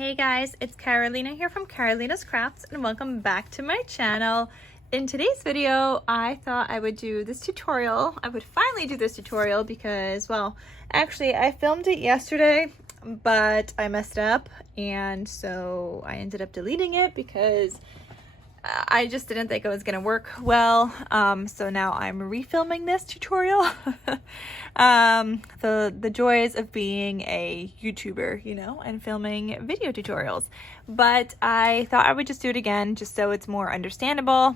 Hey guys, it's Carolina here from KarolinasKrafts and welcome back to my channel. In today's video, I thought I would do this tutorial. I would finally do this tutorial because, well, actually I filmed it yesterday, but I messed up and so I ended up deleting it because I just didn't think it was gonna work well. So now I'm refilming this tutorial. The joys of being a YouTuber, you know, and filming video tutorials. But I thought I would just do it again just so it's more understandable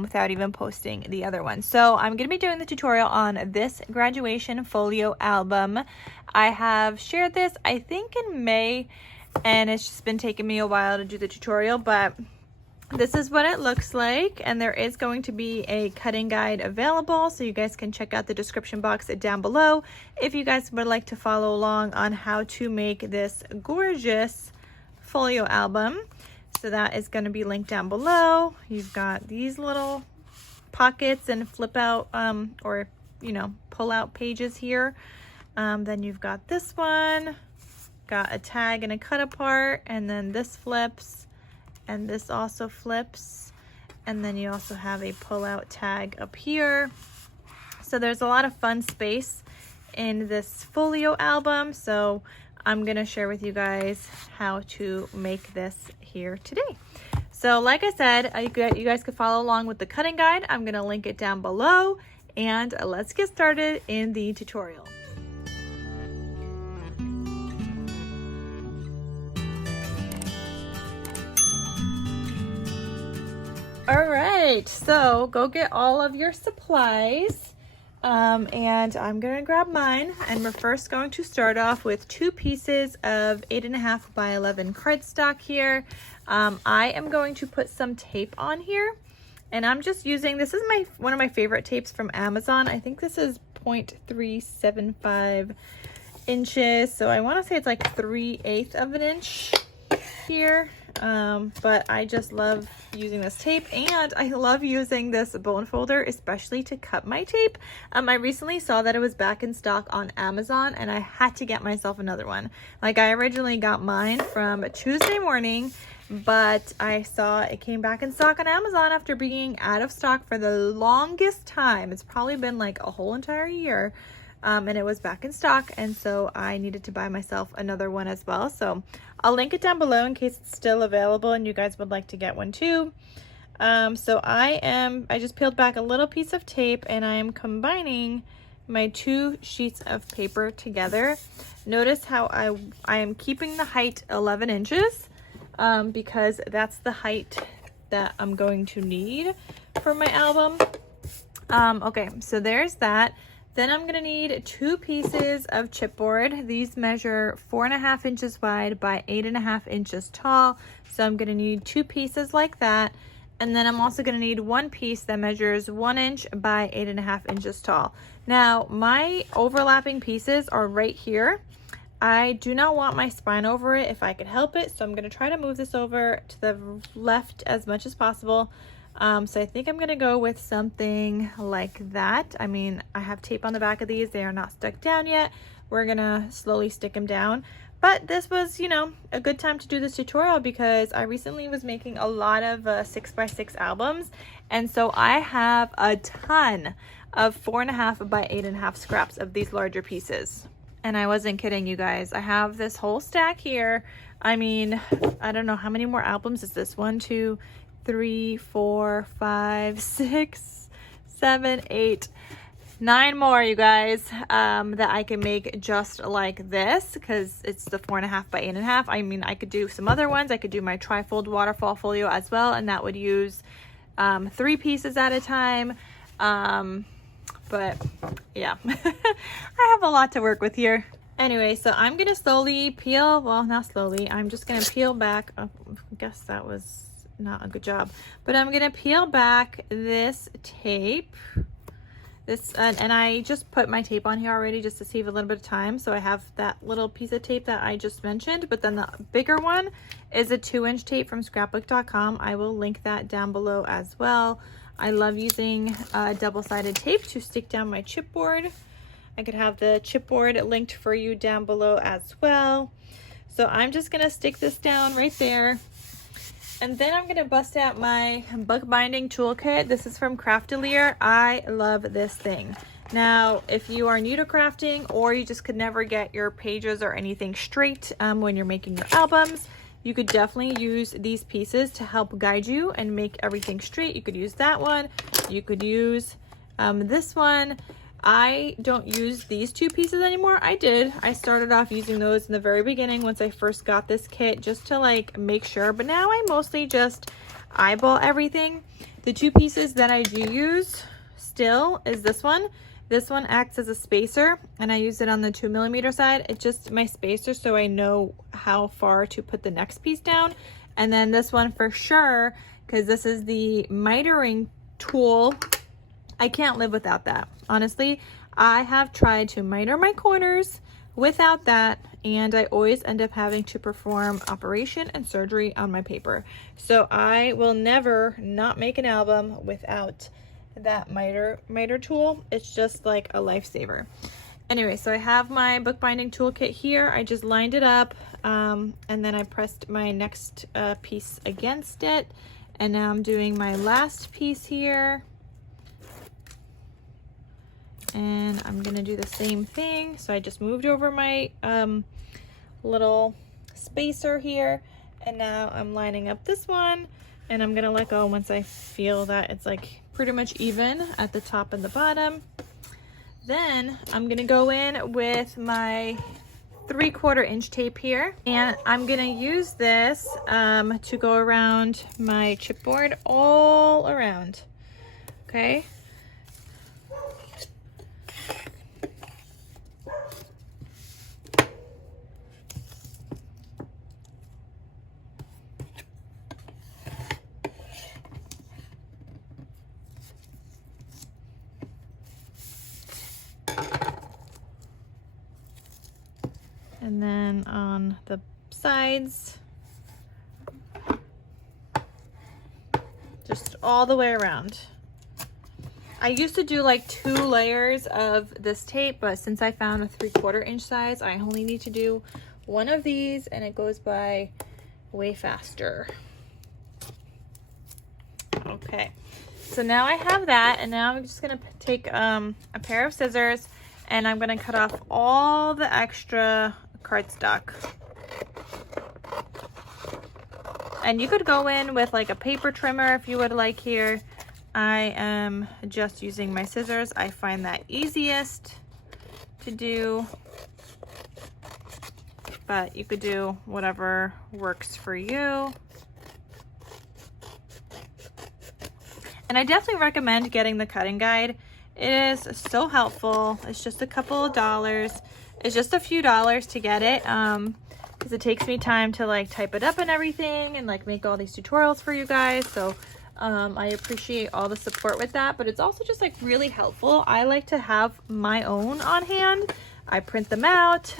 without even posting the other one. So I'm gonna be doing the tutorial on this graduation folio album. I have shared this, I think in May, and it's just been taking me a while to do the tutorial, but this is what it looks like, and there is going to be a cutting guide available, so you guys can check out the description box down below if you guys would like to follow along on how to make this gorgeous folio album. So that is going to be linked down below. You've got these little pockets and flip out or you know, pull out pages here. Then you've got this one, got a tag and a cut apart, and then this flips. And this also flips, and then you also have a pull-out tag up here. So there's a lot of fun space in this folio album, so I'm gonna share with you guys how to make this here today. So like I said, you guys could follow along with the cutting guide. I'm gonna link it down below, and let's get started in the tutorial. All right, so go get all of your supplies, and I'm gonna grab mine, and we're first going to start off with 2 pieces of 8.5 by 11 cardstock here. I am going to put some tape on here, and I'm just using, this is one of my favorite tapes from Amazon. I think this is 0.375 inches, so I want to say it's like 3/8 of an inch here. But I just love using this tape, and I love using this bone folder, especially to cut my tape. I recently saw that it was back in stock on Amazon, and I had to get myself another one. Like, I originally got mine from Tuesday morning, but I saw it came back in stock on Amazon after being out of stock for the longest time. It's probably been like a whole entire year. And it was back in stock, and so I needed to buy myself another one as well. So I'll link it down below in case it's still available and you guys would like to get one too. So I just peeled back a little piece of tape, and I am combining my 2 sheets of paper together. Notice how I am keeping the height 11 inches because that's the height that I'm going to need for my album. Okay, so there's that. Then I'm gonna need 2 pieces of chipboard. These measure 4.5 inches wide by 8.5 inches tall. So I'm gonna need 2 pieces like that. And then I'm also gonna need 1 piece that measures 1 inch by 8.5 inches tall. Now, my overlapping pieces are right here. I do not want my spine over it if I could help it. So I'm gonna try to move this over to the left as much as possible. So I think I'm gonna go with something like that. I mean, I have tape on the back of these. They are not stuck down yet. We're gonna slowly stick them down. But this was, you know, a good time to do this tutorial because I recently was making a lot of 6x6 albums. And so I have a ton of 4.5 by 8.5 scraps of these larger pieces. And I wasn't kidding, you guys. I have this whole stack here. I mean, I don't know how many more albums is this? 1, 2, 3, 4, 5, 6, 7, 8, 9 more, you guys, that I can make just like this because it's the 4.5 by 8.5. I mean, I could do some other ones. I could do my trifold waterfall folio as well, and that would use 3 pieces at a time. But yeah, I have a lot to work with here. Anyway, so I'm gonna slowly peel, well, not slowly, I'm just gonna peel back. Oh, I guess that was not a good job, but I'm gonna peel back this tape, and I just put my tape on here already just to save a little bit of time. So I have that little piece of tape that I just mentioned, but then the bigger one is a 2-inch tape from scrapbook.com. I will link that down below as well. I love using double-sided tape to stick down my chipboard. I could have the chipboard linked for you down below as well. So I'm just gonna stick this down right there. And then I'm gonna bust out my bookbinding toolkit. This is from Craftelier. I love this thing. Now, if you are new to crafting or you just could never get your pages or anything straight when you're making your albums, you could definitely use these pieces to help guide you and make everything straight. You could use that one. You could use this one. I don't use these two pieces anymore. I did. I started off using those in the very beginning once I first got this kit just to like make sure, but now I mostly just eyeball everything. The two pieces that I do use still is this one. This one acts as a spacer and I use it on the 2mm side. It's just my spacer so I know how far to put the next piece down. And then this one for sure, because this is the mitering tool. I can't live without that. Honestly, I have tried to miter my corners without that, and I always end up having to perform operation and surgery on my paper. So I will never not make an album without that miter tool. It's just like a lifesaver. Anyway, so I have my bookbinding toolkit here. I just lined it up, and then I pressed my next piece against it. And now I'm doing my last piece here. And I'm gonna do the same thing. So I just moved over my little spacer here, and now I'm lining up this one, and I'm gonna let go once I feel that it's like pretty much even at the top and the bottom. Then I'm gonna go in with my 3/4 inch tape here, and I'm gonna use this to go around my chipboard all around. Okay. And then on the sides, just all the way around. I used to do like 2 layers of this tape, but since I found a 3/4 inch size, I only need to do 1 of these, and it goes by way faster. Okay, so now I have that, and now I'm just gonna take a pair of scissors, and I'm gonna cut off all the extra cardstock. And you could go in with like a paper trimmer if you would like here. I am just using my scissors. I find that easiest to do, but you could do whatever works for you. And I definitely recommend getting the cutting guide. It is so helpful. It's just a couple of dollars. It's just a few dollars to get it, because it takes me time to like type it up and everything and like make all these tutorials for you guys. So I appreciate all the support with that, but it's also just like really helpful. I like to have my own on hand. I print them out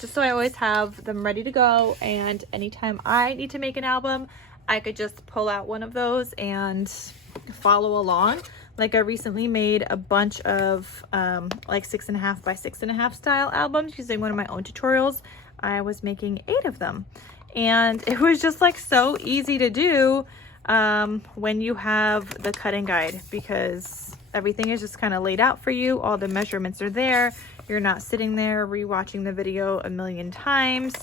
just so I always have them ready to go, and anytime I need to make an album, I could just pull out one of those and follow along. Like I recently made a bunch of like 6.5 by 6.5 style albums using one of my own tutorials. I was making 8 of them, and it was just like so easy to do when you have the cutting guide, because everything is just kind of laid out for you. All the measurements are there. You're not sitting there rewatching the video a million times.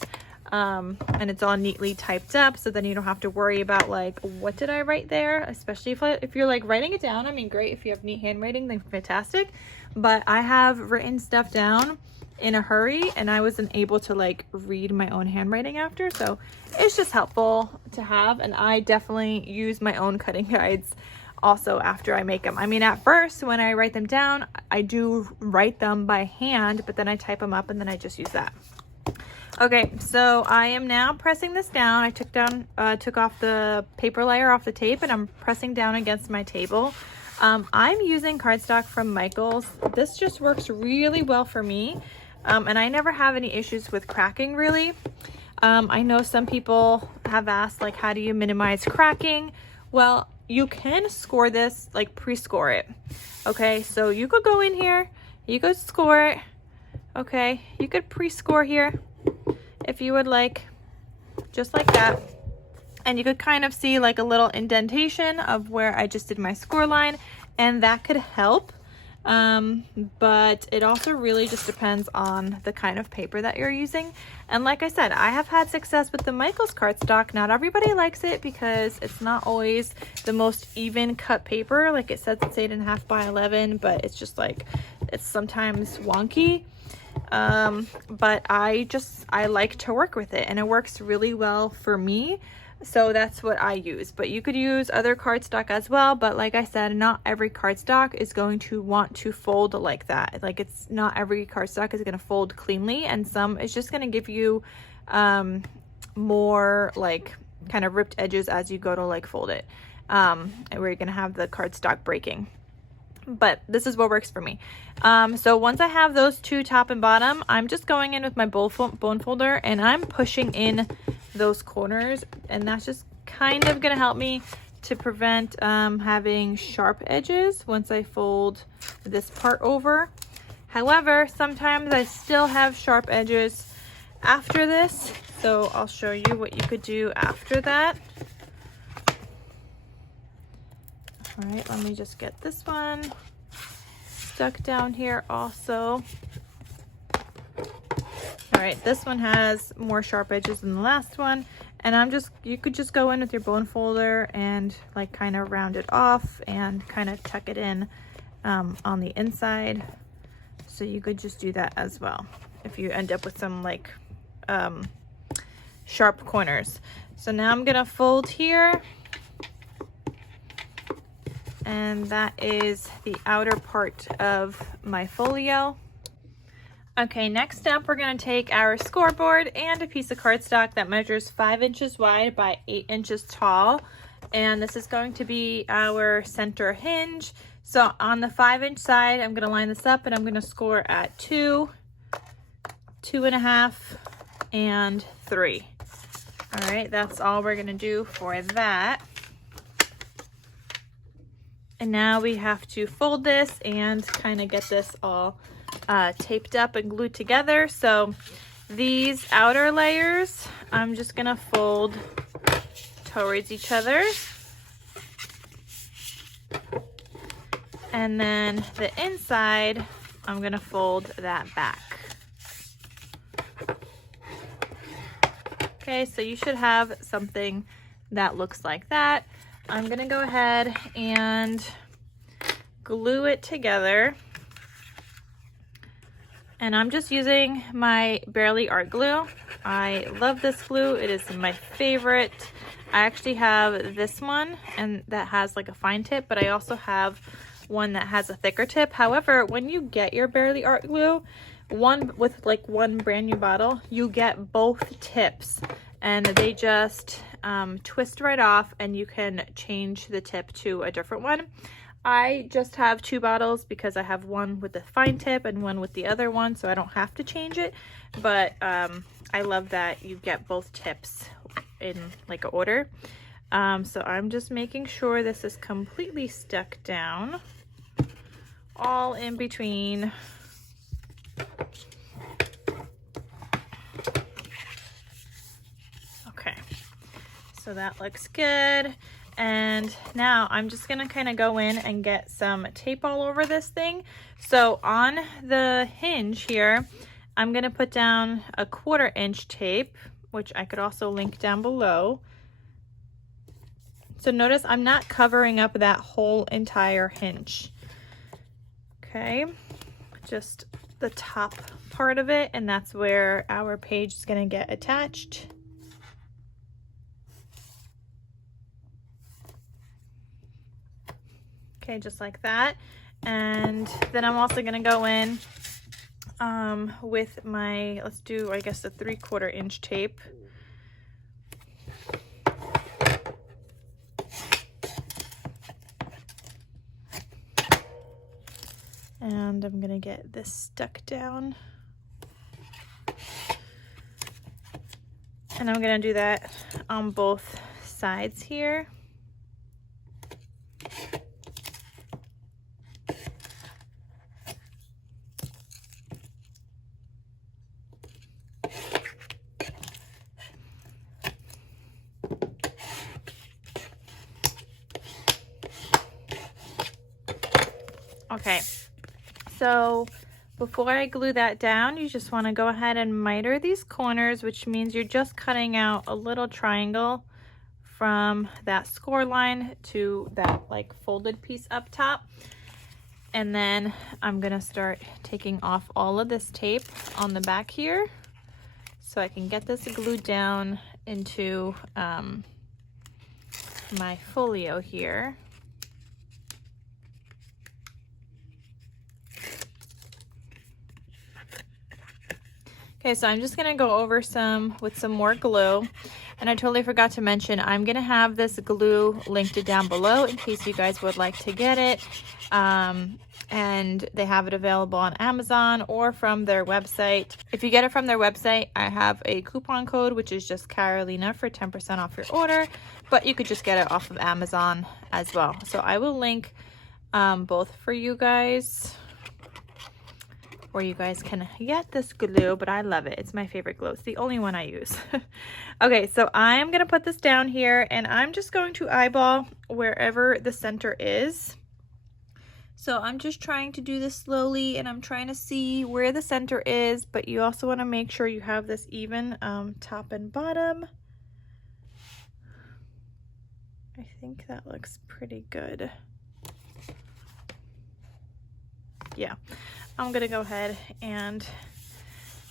And it's all neatly typed up, so then you don't have to worry about like, what did I write there? Especially if you're like writing it down. I mean, great, if you have neat handwriting, then fantastic. But I have written stuff down in a hurry, and I wasn't able to like read my own handwriting after, so it's just helpful to have. And I definitely use my own cutting guides also after I make them. I mean, at first when I write them down, I do write them by hand, but then I type them up and then I just use that. Okay, so I am now pressing this down. I took off the paper layer off the tape, and I'm pressing down against my table. I'm using cardstock from Michaels. This just works really well for me, and I never have any issues with cracking really. I know some people have asked like, how do you minimize cracking? Well, you can score this, like pre-score it. Okay, so you could go in here, you could score it. Okay, you could pre-score here. if you would like, just like that. And you could kind of see like a little indentation of where I just did my score line, and that could help. But it also really just depends on the kind of paper that you're using. And like I said, I have had success with the Michaels cardstock. Not everybody likes it because it's not always the most even cut paper. Like it says it's 8.5 by 11, but it's just like, it's sometimes wonky. But I like to work with it, and it works really well for me. So that's what I use, but you could use other cardstock as well. But like I said, not every cardstock is going to want to fold like that. Like it's not every cardstock is going to fold cleanly, and some is just going to give you more like kind of ripped edges as you go to like fold it, and where you're going to have the cardstock breaking. But this is what works for me. So once I have those two, top and bottom, I'm just going in with my bone folder, and I'm pushing in those corners, and that's just kind of going to help me to prevent having sharp edges once I fold this part over. However, sometimes I still have sharp edges after this, so I'll show you what you could do after that. All right, let me just get this one stuck down here also. All right, this one has more sharp edges than the last one, and you could just go in with your bone folder and like kind of round it off and kind of tuck it in on the inside. So you could just do that as well if you end up with some like sharp corners. So now I'm gonna fold here, and that is the outer part of my folio. Okay, next up we're going to take our scoreboard and a piece of cardstock that measures 5 inches wide by 8 inches tall, and this is going to be our center hinge. So on the 5-inch side, I'm going to line this up, and I'm going to score at 2, 2.5, and 3. All right, that's all we're going to do for that. And now we have to fold this and kind of get this all taped up and glued together. So these outer layers, I'm just gonna fold towards each other. And then the inside, I'm gonna fold that back. Okay, so you should have something that looks like that. I'm gonna go ahead and glue it together. And I'm just using my Barely Art glue. I love this glue. It is my favorite. I actually have this one, and that has like a fine tip, but I also have one that has a thicker tip. However, when you get your Barely Art glue, one with like one brand new bottle, you get both tips, and they just twist right off, and you can change the tip to a different one. I just have 2 bottles because I have one with the fine tip and one with the other one, so I don't have to change it. But I love that you get both tips in like an order. So I'm just making sure this is completely stuck down, all in between. Okay, so that looks good. And now I'm just gonna kind of go in and get some tape all over this thing. So on the hinge here, I'm gonna put down a 1/4 inch tape, which I could also link down below. So notice I'm not covering up that whole entire hinge. Okay, just the top part of it, and that's where our page is gonna get attached. Okay, just like that. And then I'm also gonna go in with my, let's do, I guess, the 3/4 inch tape. And I'm gonna get this stuck down. And I'm gonna do that on both sides here. Okay, so before I glue that down, you just want to go ahead and miter these corners, which means you're just cutting out a little triangle from that score line to that like folded piece up top. And then I'm gonna start taking off all of this tape on the back here so I can get this glued down into my folio here. Okay, so I'm just gonna go over with some more glue. And I totally forgot to mention, I'm gonna have this glue linked down below in case you guys would like to get it. And they have it available on Amazon or from their website. If you get it from their website, I have a coupon code, which is just Carolina for 10% off your order, but you could just get it off of Amazon as well. So I will link both for you guys, where you guys can get this glue, but I love it. It's my favorite glue. It's the only one I use. Okay, so I'm gonna put this down here and I'm just going to eyeball wherever the center is. So I'm just trying to do this slowly and I'm trying to see where the center is, but you also want to make sure you have this even top and bottom. I think that looks pretty good. Yeah, I'm gonna go ahead and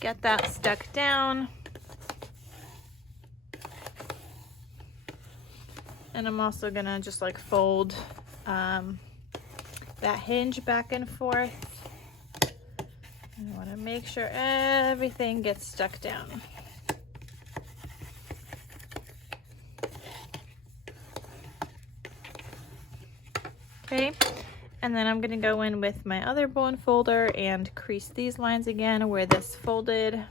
get that stuck down. And I'm also gonna just like fold that hinge back and forth. I want to make sure everything gets stuck down. Okay, and then I'm going to go in with my other bone folder and crease these lines again where this folded,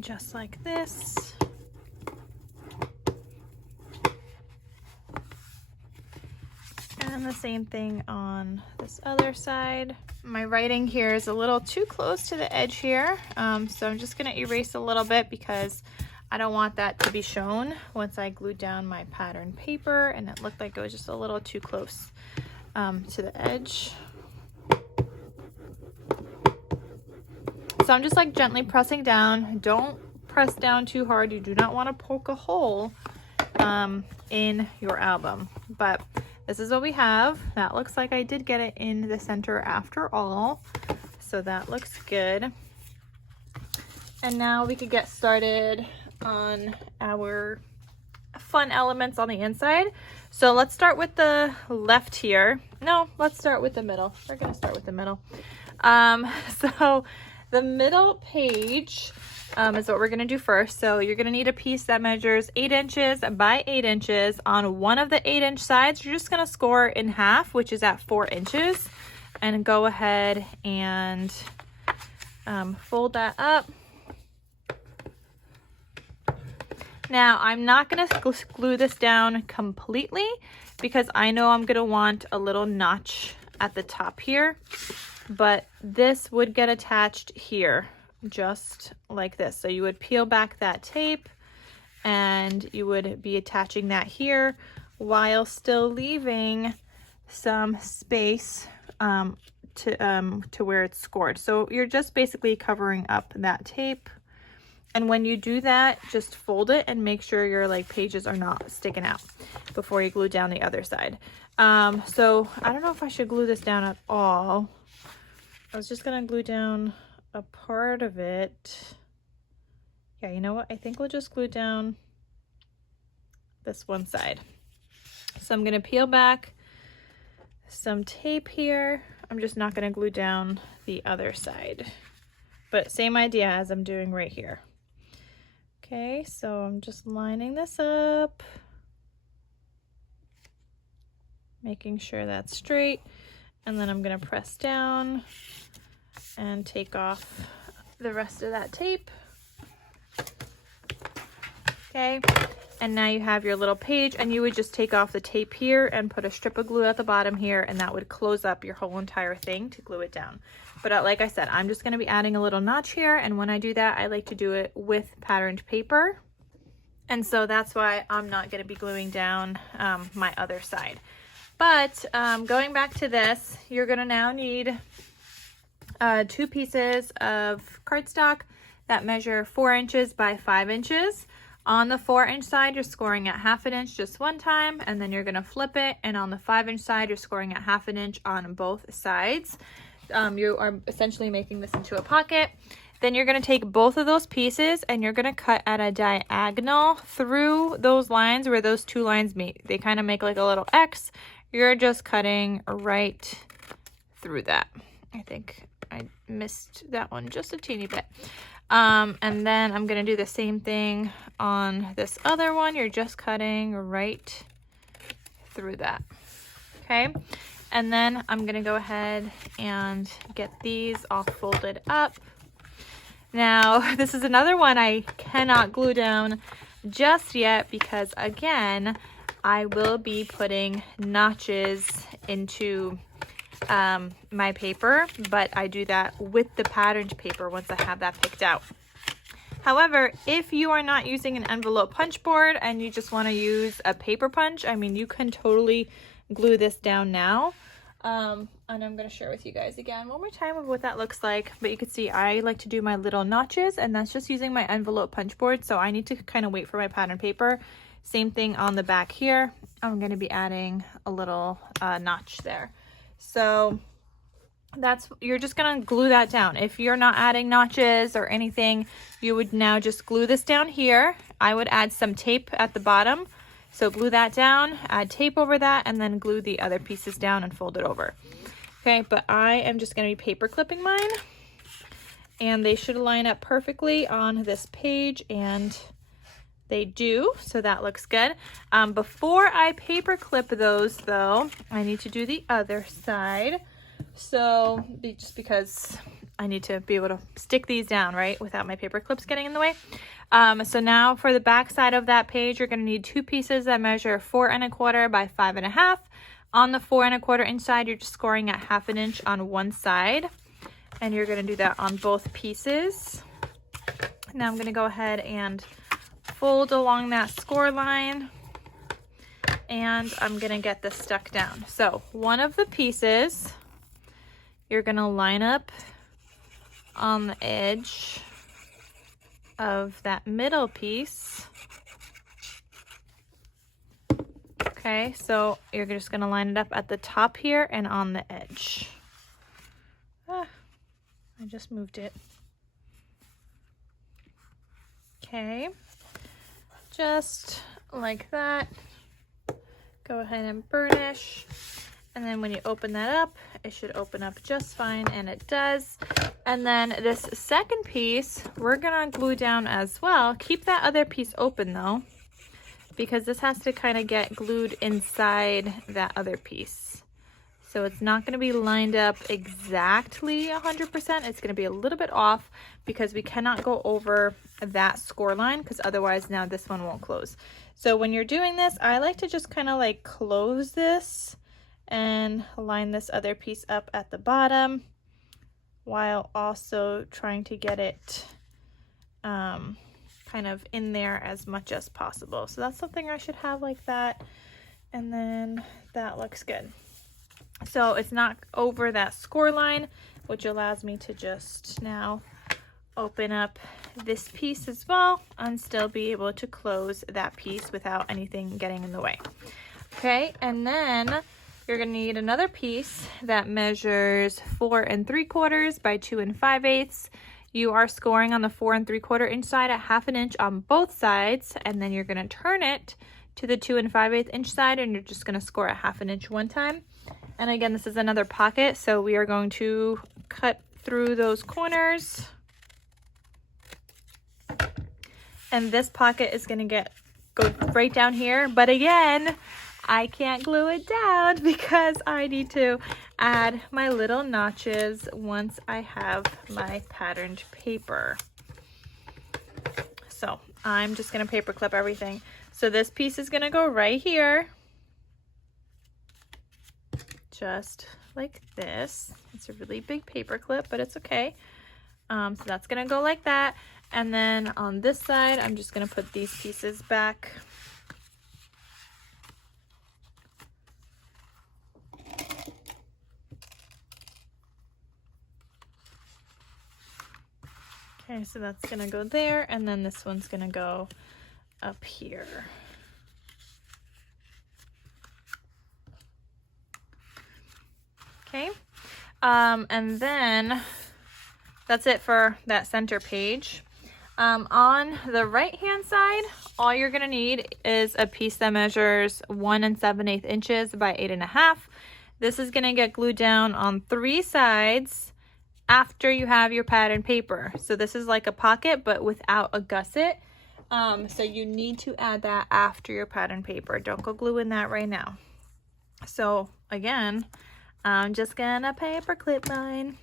just like this. And the same thing on this other side. My writing here is a little too close to the edge here, so I'm just going to erase a little bit because I don't want that to be shown once I glued down my pattern paper, and it looked like it was just a little too close to the edge. So I'm just like gently pressing down. Don't press down too hard. You do not want to poke a hole in your album, but this is what we have. That looks like I did get it in the center after all, so that looks good. And now we could get started on our fun elements on the inside. So let's start with the left here. No, let's start with the middle. We're gonna start with the middle. So the middle page is what we're gonna do first. So you're gonna need a piece that measures 8 inches by 8 inches. On one of the 8-inch sides, you're just gonna score in half, which is at 4 inches, and go ahead and fold that up. Now I'm not gonna glue this down completely because I know I'm gonna want a little notch at the top here, but this would get attached here, just like this. So you would peel back that tape and you would be attaching that here while still leaving some space to where it's scored. So you're just basically covering up that tape. And when you do that, just fold it and make sure your like pages are not sticking out before you glue down the other side. So I don't know if I should glue this down at all. I was just gonna glue down a part of it. Yeah, you know what? I think we'll just glue down this one side. So I'm gonna peel back some tape here. I'm just not gonna glue down the other side, but same idea as I'm doing right here. Okay, so I'm just lining this up, making sure that's straight, and then I'm gonna press down and take off the rest of that tape. Okay, and now you have your little page, and you would just take off the tape here and put a strip of glue at the bottom here, and that would close up your whole entire thing to glue it down. But like I said, I'm just going to be adding a little notch here, and when I do that, I like to do it with patterned paper, and so that's why I'm not going to be gluing down my other side. But going back to this, you're gonna now need 2 pieces of cardstock that measure 4 inches by 5 inches. On the 4-inch side, you're scoring at 1/2 inch just one time, and then you're gonna flip it, and on the 5-inch side, you're scoring at 1/2 inch on both sides. You are essentially making this into a pocket. Then you're gonna take both of those pieces and you're gonna cut at a diagonal through those lines where those 2 lines meet. They kind of make like a little X. You're just cutting right through that. I think I missed that one just a teeny bit. And then I'm gonna do the same thing on this other one. You're just cutting right through that. Okay, and then I'm gonna go ahead and get these all folded up. Now, this is another one I cannot glue down just yet because, again, I will be putting notches into my paper, but I do that with the patterned paper once I have that picked out. However, if you are not using an envelope punch board and you just want to use a paper punch, I mean, you can totally glue this down now. And I'm going to share with you guys again one more time of what that looks like. But you can see I like to do my little notches, and that's just using my envelope punch board. So I need to kind of wait for my pattern paper. Same thing on the back here. I'm going to be adding a little notch there. So you're just going to glue that down. If you're not adding notches or anything, you would now just glue this down here. I would add some tape at the bottom. So glue that down, add tape over that, and then glue the other pieces down and fold it over. Okay, but I am just going to be paper clipping mine, and they should line up perfectly on this page, and they do, so that looks good. Before I paper clip those though, I need to do the other side. So just because I need to be able to stick these down, right, without my paper clips getting in the way. So now for the back side of that page, you're going to need 2 pieces that measure 4 1/4 by 5 1/2. On the 4 1/4 inch side, you're just scoring at 1/2 inch on one side, and you're going to do that on both pieces. Now I'm going to go ahead and fold along that score line, and I'm going to get this stuck down. So one of the pieces, you're going to line up on the edge of that middle piece. Okay, so you're just going to line it up at the top here and on the edge. I just moved it. Okay, just like that. Go ahead and burnish. And then when you open that up, it should open up just fine, and it does. And then this second piece, we're gonna glue down as well. Keep that other piece open though, because this has to kind of get glued inside that other piece. So it's not gonna be lined up exactly 100%. It's gonna be a little bit off because we cannot go over that score line, because otherwise now this one won't close. So when you're doing this, I like to just kind of like close this and line this other piece up at the bottom while also trying to get it kind of in there as much as possible. So that's something I should have like that, and then that looks good. So it's not over that score line, which allows me to just now open up this piece as well and still be able to close that piece without anything getting in the way. Okay, and then you're going to need another piece that measures 4 3/4 by 2 5/8. You are scoring on the 4 3/4 inch side at 1/2 inch on both sides, and then you're going to turn it to the 2 5/8 inch side, and you're just going to score at 1/2 inch one time. And again, this is another pocket, so we are going to cut through those corners. And this pocket is going to go right down here, but again, I can't glue it down because I need to add my little notches once I have my patterned paper. So I'm just going to paper clip everything. So this piece is going to go right here, just like this. It's a really big paper clip, but it's okay. So that's going to go like that. And then on this side, I'm just going to put these pieces back Okay, so that's gonna go there, and then this one's gonna go up here. Okay, and then that's it for that center page. On the right hand side, all you're gonna need is a piece that measures 1 7/8 inches by 8.5. This is gonna get glued down on 3 sides after you have your pattern paper. So this is like a pocket, but without a gusset. So you need to add that after your pattern paper. Don't go gluing that right now. So again, I'm just gonna paper clip mine.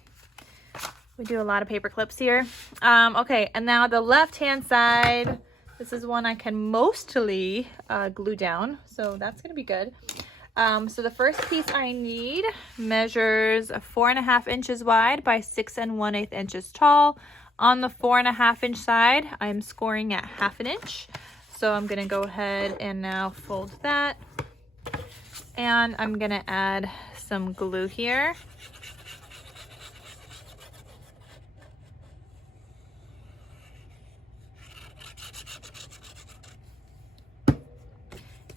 We do a lot of paper clips here. Okay, and now the left hand side, this is one I can mostly glue down, so that's gonna be good. So the first piece I need measures 4.5 inches wide by 6 1/8 inches tall. On the 4.5 inch side, I'm scoring at 1/2 inch. So I'm gonna go ahead and now fold that. And I'm gonna add some glue here.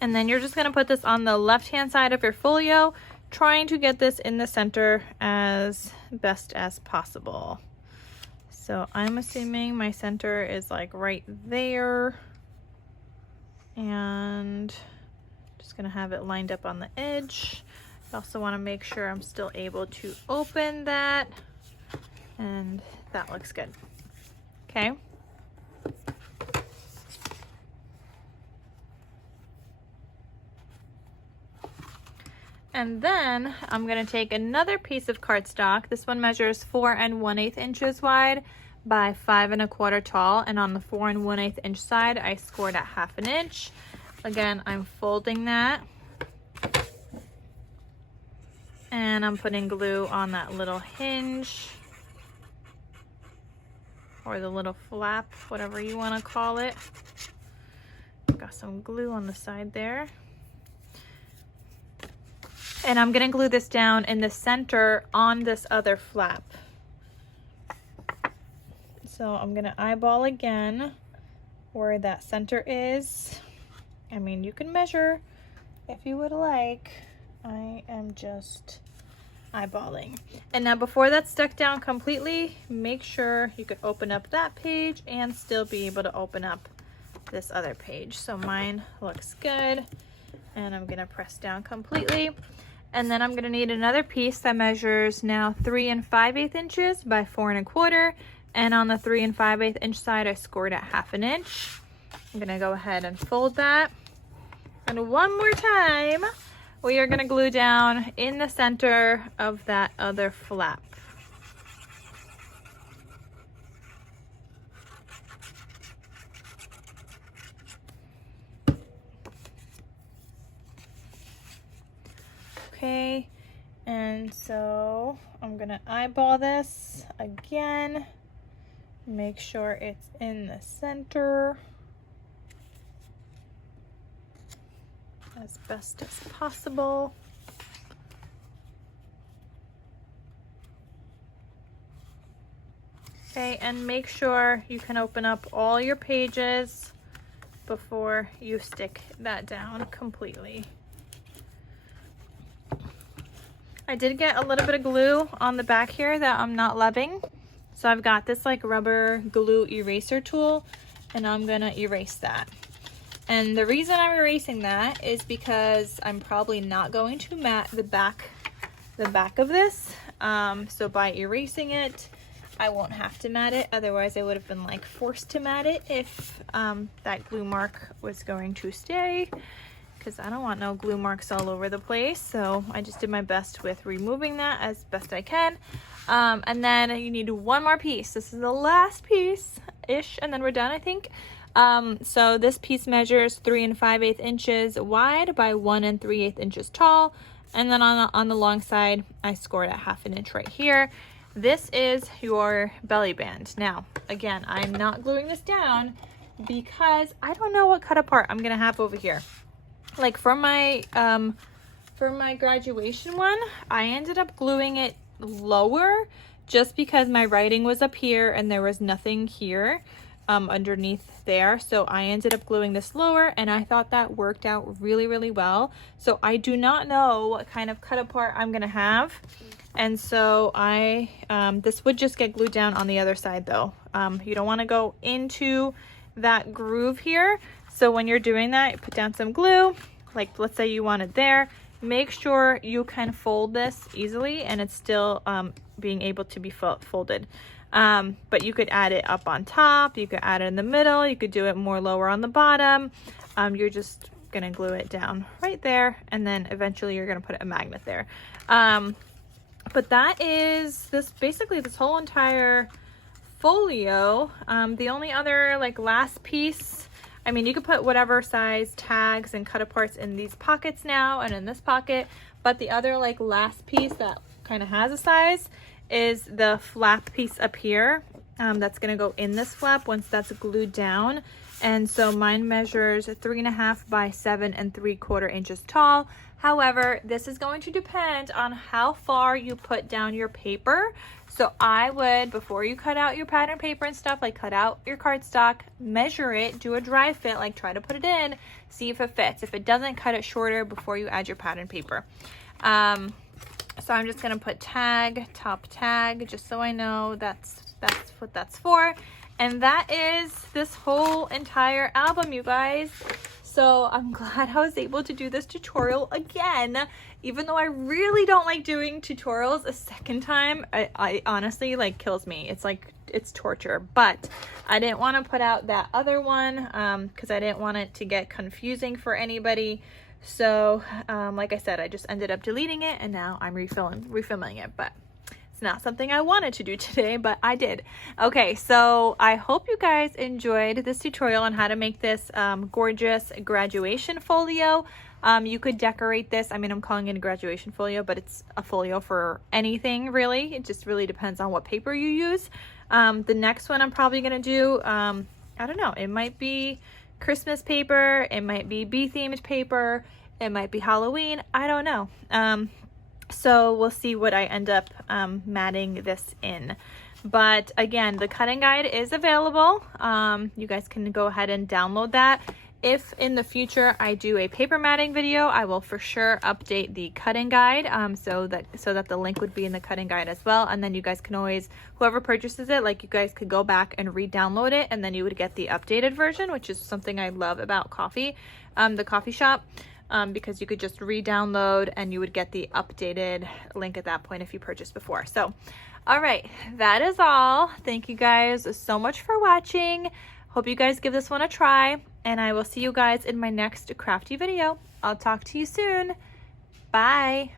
And then you're just gonna put this on the left-hand side of your folio, trying to get this in the center as best as possible. So I'm assuming my center is like right there. And just gonna have it lined up on the edge. I also wanna make sure I'm still able to open that. And that looks good. Okay. And then I'm gonna take another piece of cardstock. This one measures 4 1/8 inches wide by 5 1/4 tall. And on the 4 1/8 inch side, I scored at 1/2 inch. Again, I'm folding that. And I'm putting glue on that little hinge or the little flap, whatever you wanna call it. Got some glue on the side there. And I'm gonna glue this down in the center on this other flap. So I'm gonna eyeball again where that center is. I mean, you can measure if you would like. I am just eyeballing. And now before that's stuck down completely, make sure you could open up that page and still be able to open up this other page. So mine looks good. And I'm gonna press down completely. And then I'm gonna need another piece that measures now 3 5/8 inches by 4 1/4. And on the 3 5/8 inch side, I scored at 1/2 inch. I'm gonna go ahead and fold that. And one more time, we are gonna glue down in the center of that other flap. Okay, and so I'm gonna eyeball this again, make sure it's in the center as best as possible. Okay, and make sure you can open up all your pages before you stick that down completely. I did get a little bit of glue on the back here that I'm not loving. So I've got this like rubber glue eraser tool, and I'm gonna erase that. And the reason I'm erasing that is because I'm probably not going to mat the back of this. So by erasing it, I won't have to mat it. Otherwise I would have been like forced to mat it if that glue mark was going to stay, because I don't want no glue marks all over the place. So I just did my best with removing that as best I can. And then you need one more piece. This is the last piece-ish, and then we're done, I think. So this piece measures 3 5/8 inches wide by 1 3/8 inches tall. And then on the long side, I scored at 1/2 inch right here. This is your belly band. Now, again, I'm not gluing this down because I don't know what cut apart I'm gonna have over here. Like for my graduation one, I ended up gluing it lower just because my writing was up here and there was nothing here underneath there. So I ended up gluing this lower, and I thought that worked out really, really well. So I do not know what kind of cut apart I'm gonna have. And so this would just get glued down on the other side though. You don't wanna go into that groove here. So when you're doing that, you put down some glue, like let's say you want it there. Make sure you can fold this easily and it's still being able to be folded. But you could add it up on top, you could add it in the middle, you could do it more lower on the bottom. You're just gonna glue it down right there, and then eventually you're gonna put a magnet there. But that is basically this whole entire folio. The only other like last piece, I mean, you could put whatever size tags and cut aparts in these pockets now and in this pocket, but the other like last piece that kind of has a size is the flap piece up here. That's gonna go in this flap once that's glued down. And so mine measures 3.5 by 7 3/4 inches tall. However, this is going to depend on how far you put down your paper. So I would, before you cut out your pattern paper and stuff, like cut out your cardstock, measure it, do a dry fit, like try to put it in, see if it fits. If it doesn't, cut it shorter before you add your pattern paper. So I'm just gonna put tag, top tag, just so I know that's what that's for. And that is this whole entire album, you guys. So I'm glad I was able to do this tutorial again, even though I really don't like doing tutorials a second time. I honestly, like, kills me. It's like, it's torture. But I didn't want to put out that other one because I didn't want it to get confusing for anybody. So like I said, I just ended up deleting it, and now I'm refilming it. But it's not something I wanted to do today, but I did. Okay, so I hope you guys enjoyed this tutorial on how to make this gorgeous graduation folio. You could decorate this. I mean, I'm calling it a graduation folio, but it's a folio for anything really. It just really depends on what paper you use. The next one I'm probably gonna do, I don't know, it might be Christmas paper, it might be bee themed paper, it might be Halloween, I don't know. So we'll see what I end up matting this in. But again, the cutting guide is available. You guys can go ahead and download that. If in the future I do a paper matting video, I will for sure update the cutting guide so that the link would be in the cutting guide as well. And then you guys can always, whoever purchases it, like, you guys could go back and re-download it, and then you would get the updated version, which is something I love about coffee, the coffee shop. Because you could just re-download and you would get the updated link at that point if you purchased before. So, all right, that is all. Thank you guys so much for watching. Hope you guys give this one a try, and I will see you guys in my next crafty video. I'll talk to you soon. Bye.